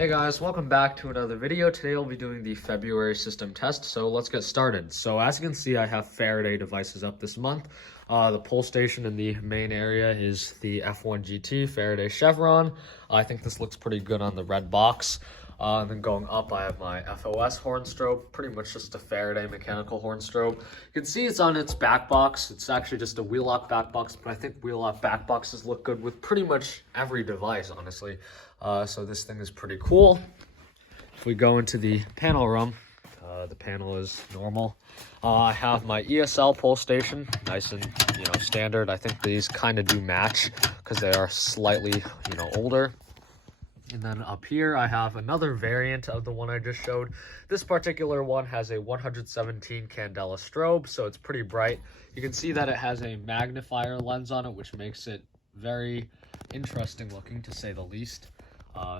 Hey guys, welcome back to another video. Today we'll be doing the February system test, so let's get started. So as you can see, I have Faraday devices up this month. The pull station in the main area is the F1 GT Faraday Chevron. I think this looks pretty good on the red box. And then going up, I have my FOS horn strobe, pretty much just a Faraday mechanical horn strobe. You can see it's on its back box. It's actually just a wheel lock back box, but I think wheel lock back boxes look good with pretty much every device, honestly. So this thing is pretty cool. If we go into the panel room, the panel is normal. I have my ESL pull station, nice and standard. I think these kind of do match because they are slightly older. And then up here, I have another variant of the one I just showed. This particular one has a 117 candela strobe, so it's pretty bright. You can see that it has a magnifier lens on it, which makes it very interesting looking, to say the least.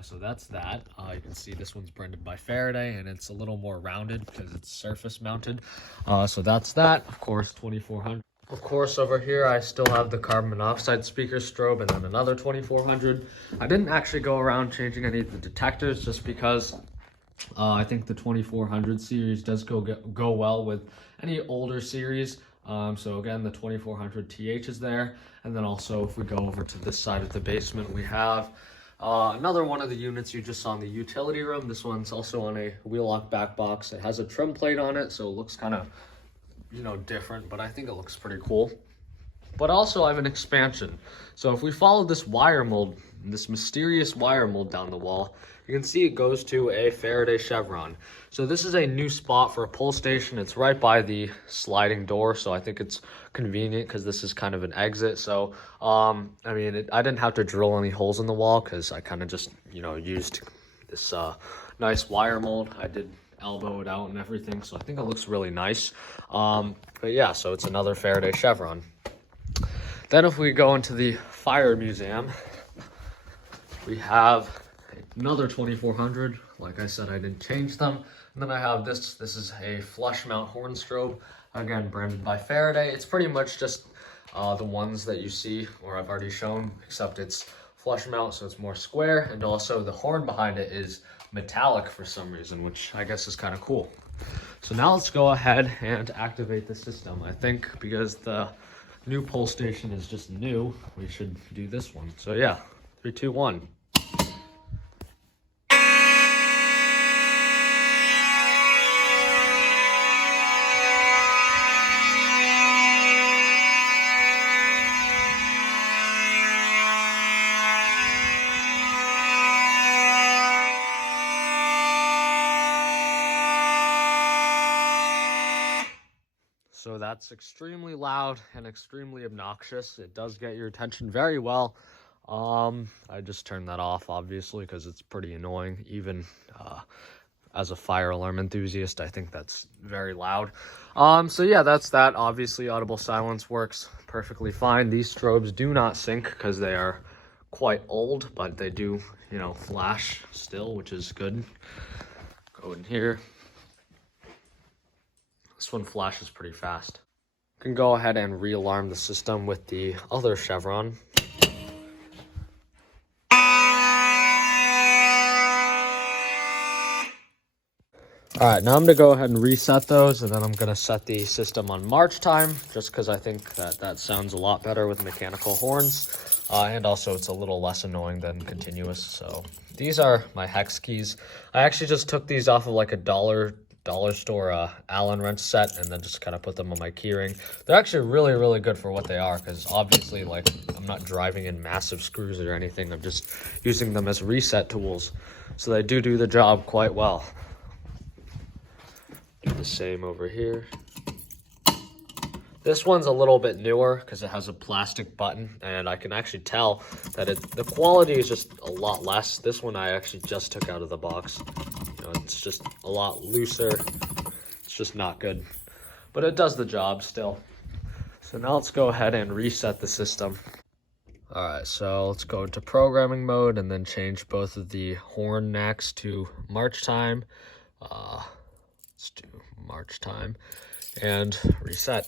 So that's that. You can see this one's branded by Faraday, and it's a little more rounded because it's surface mounted. So that's that. Of course, 2400. Of course, over here, I still have the carbon monoxide speaker strobe and then another 2400. I didn't actually go around changing any of the detectors just because I think the 2400 series does go well with any older series. So again, the 2400 TH is there. And then also, if we go over to this side of the basement, we have another one of the units you just saw in the utility room. This one's also on a wheel lock back box. It has a trim plate on it, so it looks kind of different, but I think it looks pretty cool. But also I have an expansion. So if we follow this wire mold, this mysterious wire mold down the wall, you can see it goes to a Faraday Chevron. So this is a new spot for a pull station. It's right by the sliding door, so I think it's convenient because this is kind of an exit. So I didn't have to drill any holes in the wall because I kind of just used this nice wire mold. I did elbow it out and everything, so I think it looks really nice. But yeah, so it's another Faraday Chevron. Then if we go into the fire museum, we have another 2400. Like I said, I didn't change them. And then I have this is a flush mount horn strobe, again branded by Faraday. It's pretty much just the ones that you see or I've already shown, except it's flush mount, so it's more square, and also the horn behind it is metallic for some reason, which I guess is kind of cool. So now let's go ahead and activate the system. I think because the new pull station is just new, we should do this one. So yeah, 3, 2, 1. So that's extremely loud and extremely obnoxious. It does get your attention very well. I just turned that off, obviously, because it's pretty annoying. Even as a fire alarm enthusiast, I think that's very loud. So yeah, that's that. Obviously, audible silence works perfectly fine. These strobes do not sync because they are quite old, but they do, flash still, which is good. Go in here. This one flashes pretty fast. You can go ahead and re-alarm the system with the other Chevron. All right, now I'm gonna go ahead and reset those, and then I'm gonna set the system on march time, just because I think that sounds a lot better with mechanical horns. And also it's a little less annoying than continuous. So these are my hex keys. I actually just took these off of like a dollar store Allen wrench set, and then just kind of put them on my keyring. They're actually really, really good for what they are, because obviously, like, I'm not driving in massive screws or anything. I'm just using them as reset tools. So they do the job quite well. Do the same over here. This one's a little bit newer because it has a plastic button, and I can actually tell that the quality is just a lot less. This one I actually just took out of the box. It's just a lot looser. It's just not good, but it does the job still. So now let's go ahead and reset the system. All right, so let's go into programming mode and then change both of the horn necks to march time. Let's do march time and reset.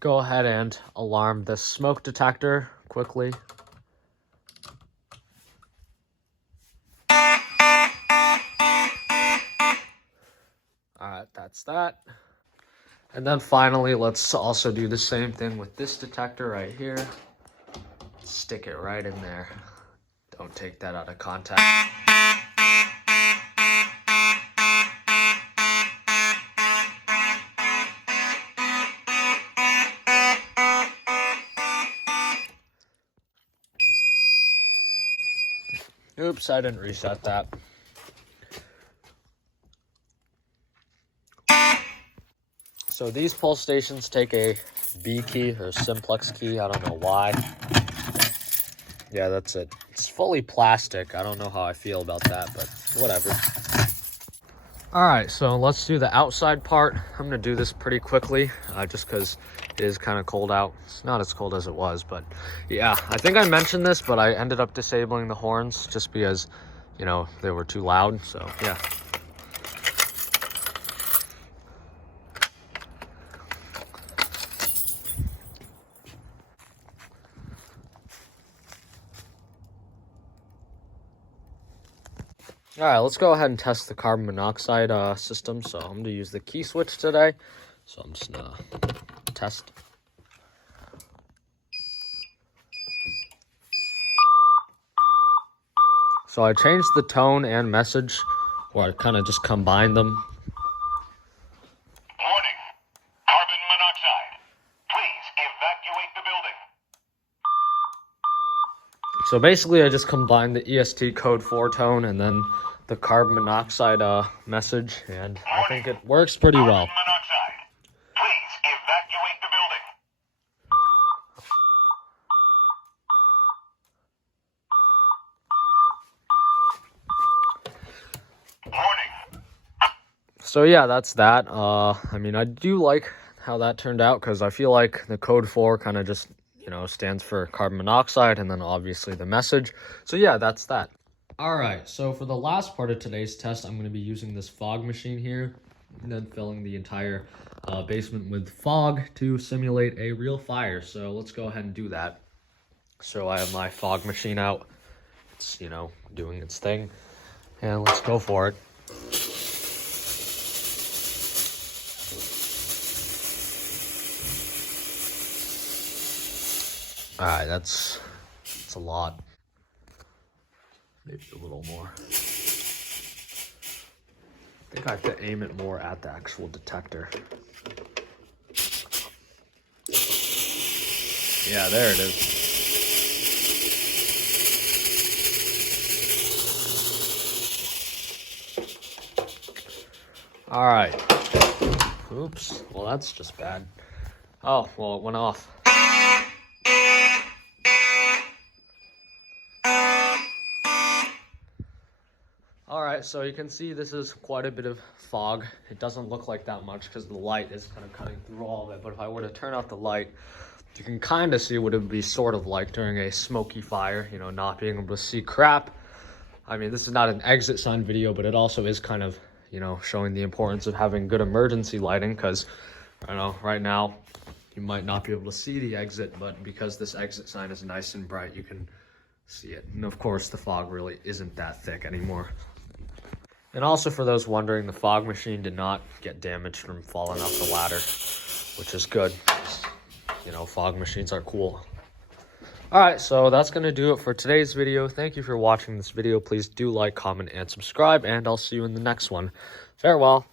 go ahead and alarm the smoke detector quickly. All right, that's that. And then finally, let's also do the same thing with this detector right here. Stick it right in there. Don't take that out of contact. Oops, I didn't reset that. So these pull stations take a B key or simplex key. I don't know why. Yeah, that's it. It's fully plastic. I don't know how I feel about that, but whatever. All right, so let's do the outside part. I'm gonna do this pretty quickly, just because it is kind of cold out. It's not as cold as it was, but yeah, I think I mentioned this, but I ended up disabling the horns just because, you know, they were too loud, so yeah. All right, let's go ahead and test the carbon monoxide system. So I'm gonna use the key switch today. So I'm just gonna test. So I changed the tone and message, or I kind of just combined them. Warning, carbon monoxide. Please evacuate the building. So basically I just combined the EST code 4 tone and then the carbon monoxide message, and I think it works pretty well. Carbon monoxide. Please evacuate the building. Warning. So yeah, that's that. I mean, I do like how that turned out because I feel like the code 4 kind of just, you know, stands for carbon monoxide and then obviously the message. So yeah, that's that. All right, so for the last part of today's test, I'm going to be using this fog machine here and then filling the entire basement with fog to simulate a real fire. So let's go ahead and do that. So I have my fog machine out. It's, you know, doing its thing. And let's go for it. All right, that's a lot. Maybe a little more. I think I have to aim it more at the actual detector. Yeah, there it is. All right. Oops. Well, that's just bad. Oh, well, it went off. All right, so you can see this is quite a bit of fog. It doesn't look like that much because the light is kind of cutting through all of it. But if I were to turn off the light, you can kind of see what it would be sort of like during a smoky fire, you know, not being able to see crap. I mean, this is not an exit sign video, but it also is kind of, you know, showing the importance of having good emergency lighting because, I don't know, right now you might not be able to see the exit, but because this exit sign is nice and bright, you can see it. And of course, the fog really isn't that thick anymore. And also for those wondering, the fog machine did not get damaged from falling off the ladder, which is good. You know, fog machines are cool. All right, so that's going to do it for today's video. Thank you for watching this video. Please do like, comment, and subscribe, and I'll see you in the next one. Farewell.